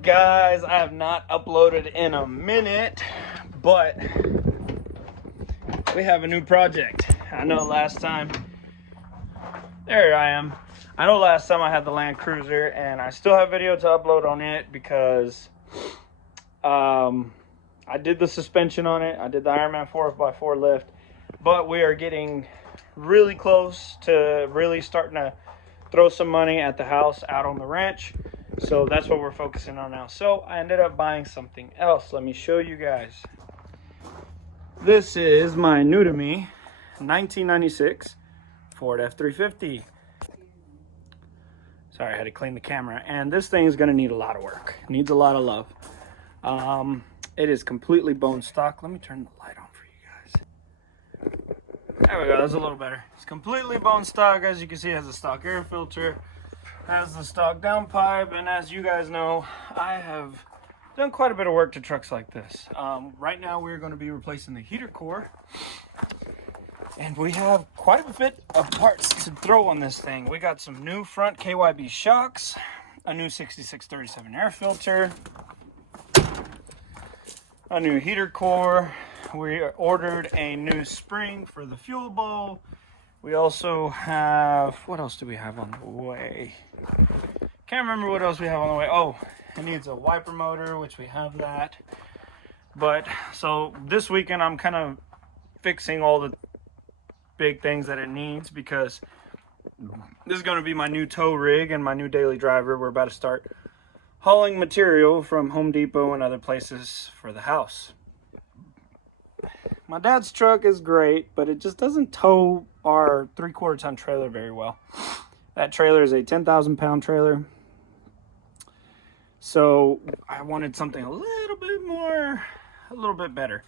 up, guys? I have not uploaded in a minute, but we have a new project. I know last time, there I am. I know last time I had the Land Cruiser, and I still have video to upload on it because I did the suspension on it. I did the Ironman 4x4 lift, but we are getting really close to really starting to throw some money at the house out on the ranch. So that's what we're focusing on now. So I ended up buying something else. Let me show you guys. This is my new to me 1996 Ford F350. Sorry, I had to clean the camera. And this thing is going to need a lot of work. It needs a lot of love. It is completely bone stock. Let me turn the light on for you guys. There we go. That's a little better. It's completely bone stock. As you can see, it has a stock air filter, has the stock downpipe, and as you guys know, I have done quite a bit of work to trucks like this. Right now, we're going to be replacing the heater core, and we have quite a bit of parts to throw on this thing. We got some new front KYB shocks, a new 6637 air filter, a new heater core. We ordered a new spring for the fuel bowl. We also have, what else do we have on the way? Can't remember what else we have on the way. Oh, it needs a wiper motor, which we have that. But so this weekend I'm kind of fixing all the big things that it needs, because this is going to be my new tow rig and my new daily driver. We're about to start hauling material from Home Depot and other places for the house. My dad's truck is great, but it just doesn't tow our 3/4 ton trailer very well. That trailer is a 10,000 pound trailer. So I wanted something a little bit better.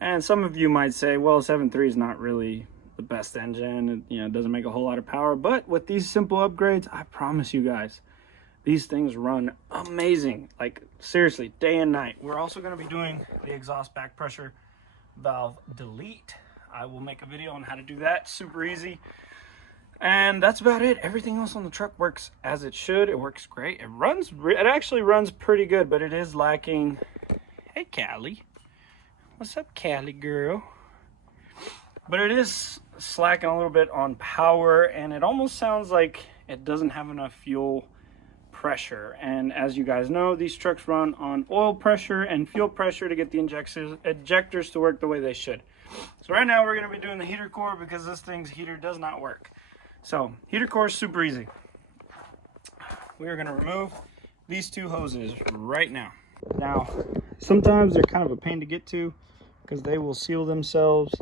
And some of you might say, well, 7.3 is not really the best engine. It doesn't make a whole lot of power. But with these simple upgrades, I promise you guys, these things run amazing. Like, seriously, day and night. We're also going to be doing the exhaust back pressure valve delete. I will make a video on how to do that. Super easy. And that's about it. Everything else on the truck works as it should. It works great. It actually runs pretty good, but it is lacking. Hey, Callie. What's up, Callie girl? But it is slacking a little bit on power, and it almost sounds like it doesn't have enough fuel pressure. And as you guys know, these trucks run on oil pressure and fuel pressure to get the ejectors to work the way they should. So right now we're going to be doing the heater core, because this thing's heater does not work. So heater core is super easy. We are going to remove these two hoses right now. Now, sometimes they're kind of a pain to get to, because they will seal themselves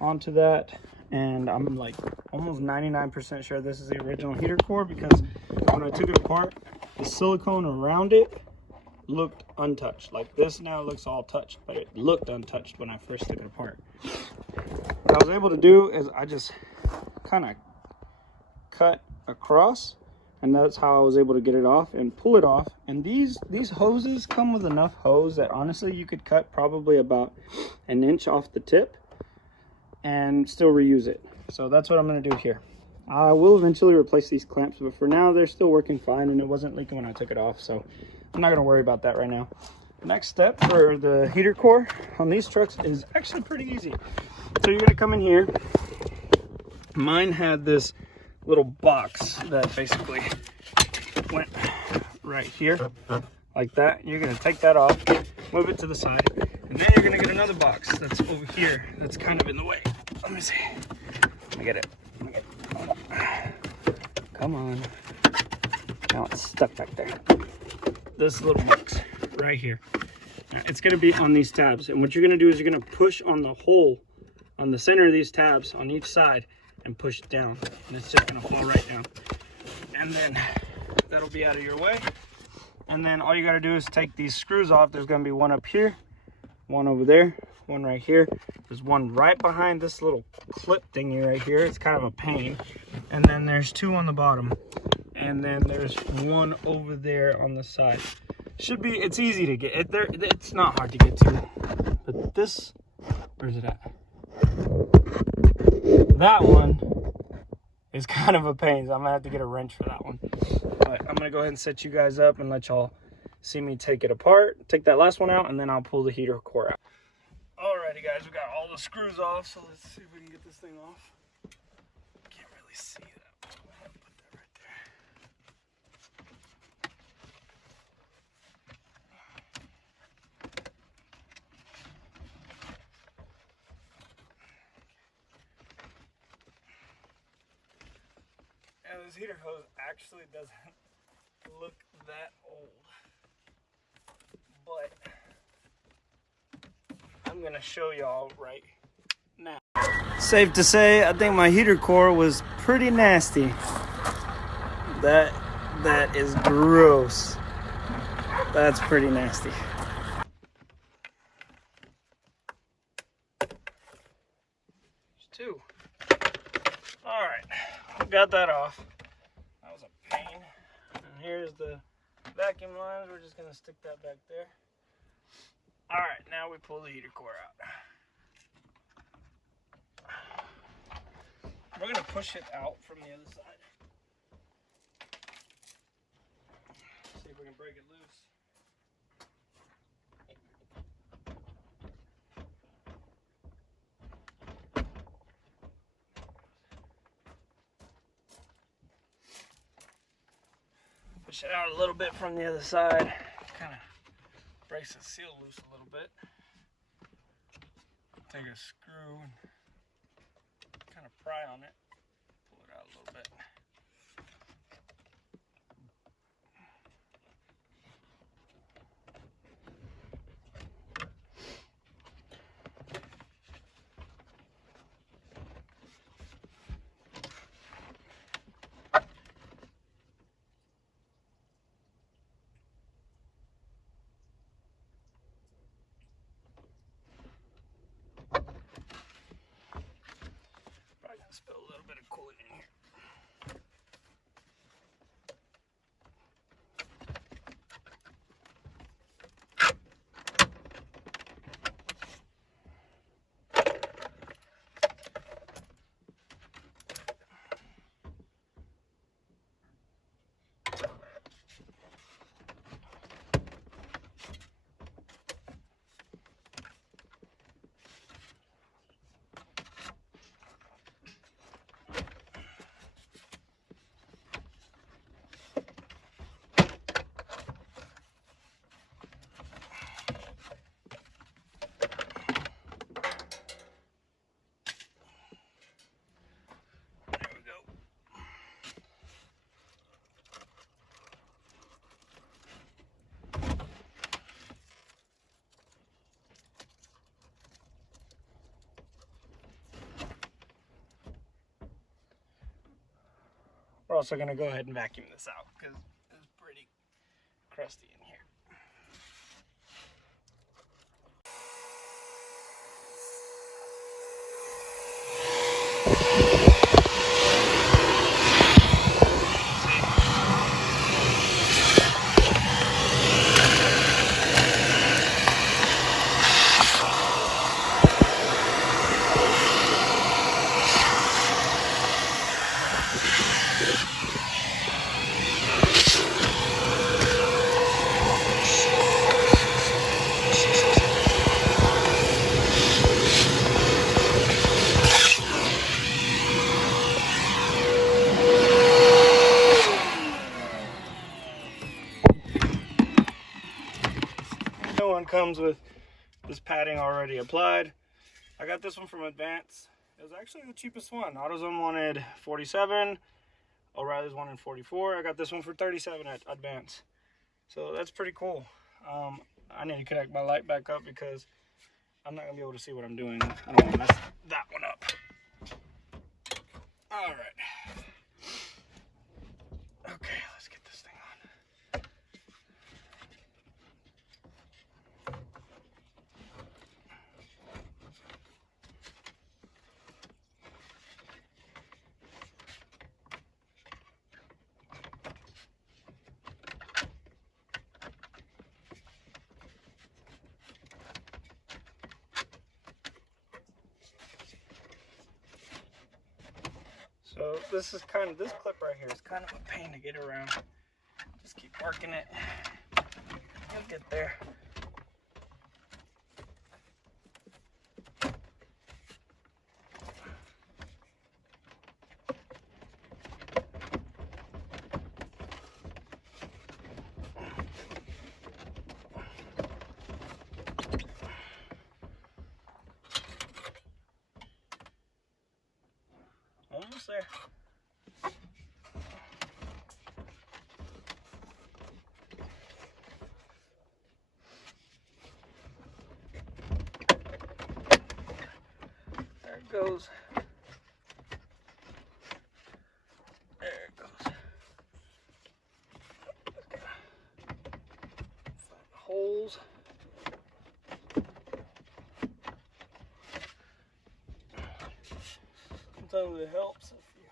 onto that. And I'm like almost 99% sure this is the original heater core, because when I took it apart, the silicone around it looked untouched. Like this now looks all touched, but it looked untouched when I first took it apart. What I was able to do is I just kind of cut across, and that's how I was able to get it off and pull it off. And these hoses come with enough hose that honestly you could cut probably about an inch off the tip and still reuse it. So that's what I'm going to do here. I will eventually replace these clamps, but for now they're still working fine, and it wasn't leaking when I took it off, so I'm not going to worry about that right now. The next step for the heater core on these trucks is actually pretty easy. So you're going to come in here. Mine had this little box that basically went right here like that. You're going to take that off, move it to the side, and then you're going to get another box that's over here that's kind of in the way. Let me see. Let me get it. Come on. Now it's stuck back there. This little box right here. Now it's going to be on these tabs. And what you're going to do is you're going to push on the hole on the center of these tabs on each side and push it down. And it's just going to fall right down. And then that'll be out of your way. And then all you got to do is take these screws off. There's going to be one up here, one over there, one right here. There's one right behind this little clip thingy right here. It's kind of a pain. And then there's two on the bottom. And then there's one over there on the side. It's easy to get. It's not hard to get to. But this, where's it at? That one is kind of a pain. So I'm gonna have to get a wrench for that one. But I'm gonna go ahead and set you guys up and let y'all see me take it apart, take that last one out, and then I'll pull the heater core out. Alrighty guys, we got all the screws off, so let's see if we can get this thing off. Can't really see that. I'm gonna put that right there. And this heater hose actually doesn't look that old, but I'm gonna show y'all right now. Safe to say, I think my heater core was pretty nasty. That is gross. That's pretty nasty. There's two. All right, got that off. That was a pain. And here's the vacuum lines. We're just gonna stick that back there. All right, now we pull the heater core out. We're gonna push it out from the other side. See if we can break it loose. Push it out a little bit from the other side. Kind of breaks the seal loose a little bit. Take a screw and kind of pry on it. Pull it out a little bit. Spill a little bit of coolant in here. We're also going to go ahead and vacuum this out because it's pretty crusty in here. Comes with this padding already applied. I got this one from Advance. It was actually the cheapest one. AutoZone wanted 47, O'Reilly's wanted 44. I got this one for 37 at Advance. So that's pretty cool. I need to connect my light back up because I'm not gonna be able to see what I'm doing. I don't want to mess that one up. All right. Okay, let's get this thing on. So this clip right here is kind of a pain to get around. Just keep working it. You'll get there. Almost there. There it goes. There it goes. Find holes. Sometimes it helps if you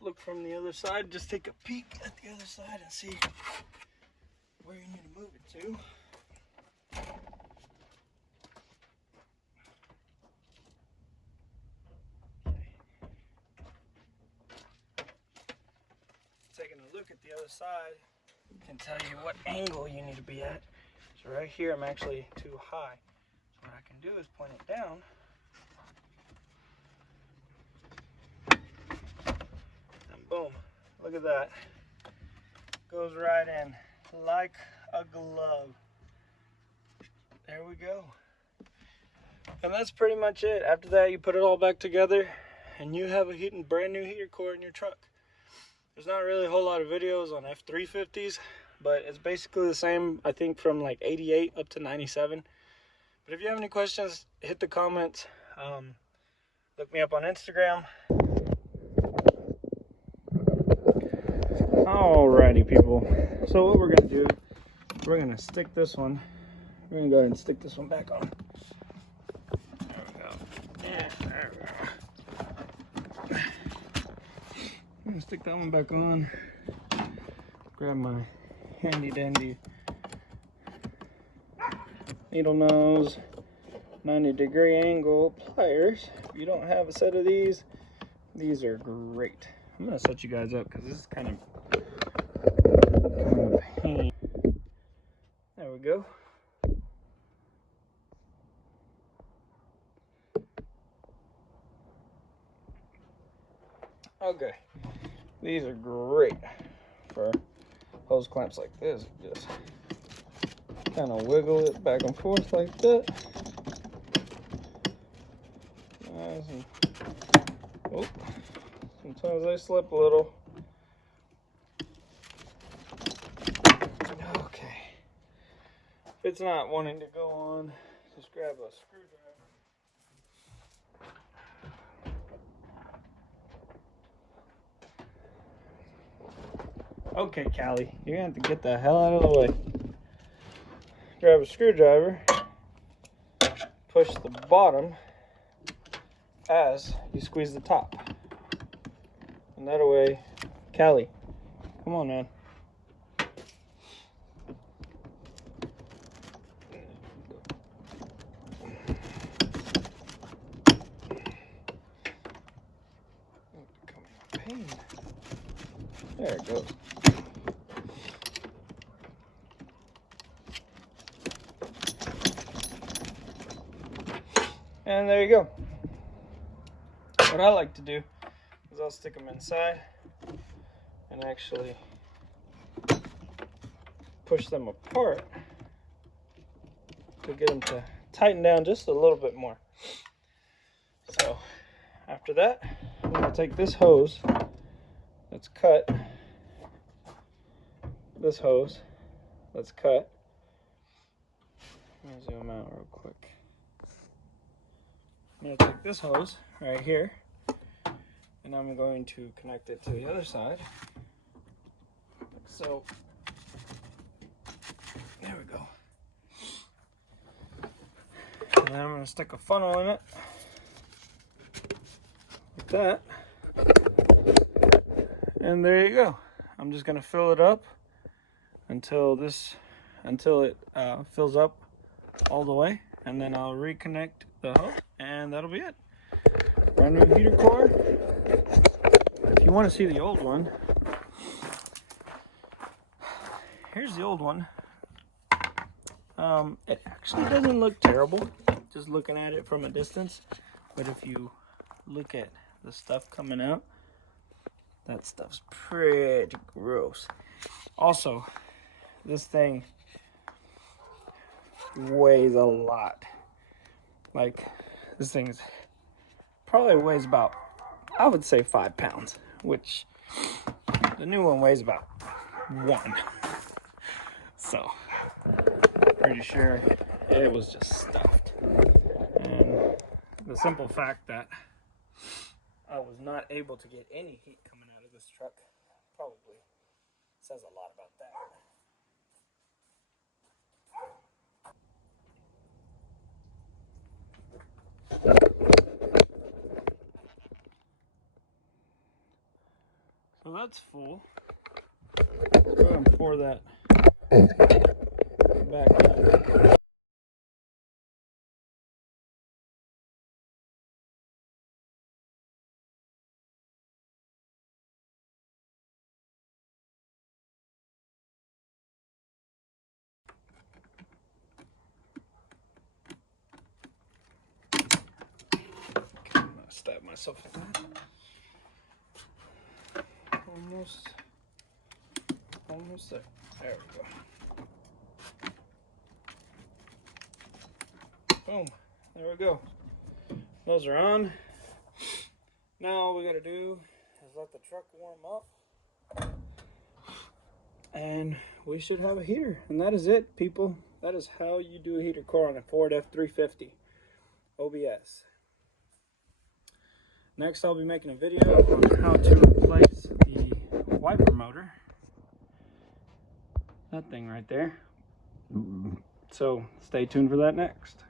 look from the other side. Just take a peek at the other side and see where you need to move it to. Taking a look at the other side can tell you what angle you need to be at. So right here I'm actually too high. So what I can do is point it down. And boom, look at that. Goes right in like a glove. There we go. And that's pretty much it. After that, you put it all back together and you have a brand new heater core in your truck. There's not really a whole lot of videos on F350s, but it's basically the same, I think, from like 88 up to 97. But if you have any questions, hit the comments. Look me up on Instagram. Alrighty, people. So what we're gonna do, we're gonna stick this one. We're gonna go ahead and stick this one back on. There we go. Yeah, there we go. I'm gonna stick that one back on. Grab my handy dandy needle nose, 90-degree angle pliers. If you don't have a set of these are great. I'm gonna set you guys up because this is kind of a pain. There we go. Okay, these are great for hose clamps like this. Just kind of wiggle it back and forth like that. Oh, sometimes they slip a little. Okay, if it's not wanting to go on, just grab a screwdriver. Okay, Callie, you're gonna have to get the hell out of the way. Grab a screwdriver, push the bottom as you squeeze the top. And that way, Callie, come on, man. Pain. There it goes. And there you go. What I like to do is I'll stick them inside and actually push them apart to get them to tighten down just a little bit more. So after that, I'm going to take this hose that's cut, this hose that's cut. Let me zoom out real quick. I'm going to take this hose right here and I'm going to connect it to the other side, like so. There we go. And then I'm going to stick a funnel in it, like that. And there you go. I'm just going to fill it up until it fills up all the way, and then I'll reconnect the hose, and that'll be it. Brand new heater core. If you want to see the old one, here's the old one. It actually doesn't look terrible, just looking at it from a distance. But if you look at the stuff coming out, that stuff's pretty gross. Also, this thing weighs a lot. Like, this thing's probably weighs about, I would say 5 pounds, which the new one weighs about 1. So, pretty sure it was just stuffed. And the simple fact that I was not able to get any heat coming out of this truck probably says a lot about that. So that's full. Let's go ahead and pour that back in. I'm gonna stab myself with that. Almost there. There we go. Boom. There we go. Those are on. Now all we gotta do is let the truck warm up. And we should have a heater. And that is it, people. That is how you do a heater core on a Ford F350 OBS. Next, I'll be making a video on how to replace the wiper motor. That thing right there. So stay tuned for that next.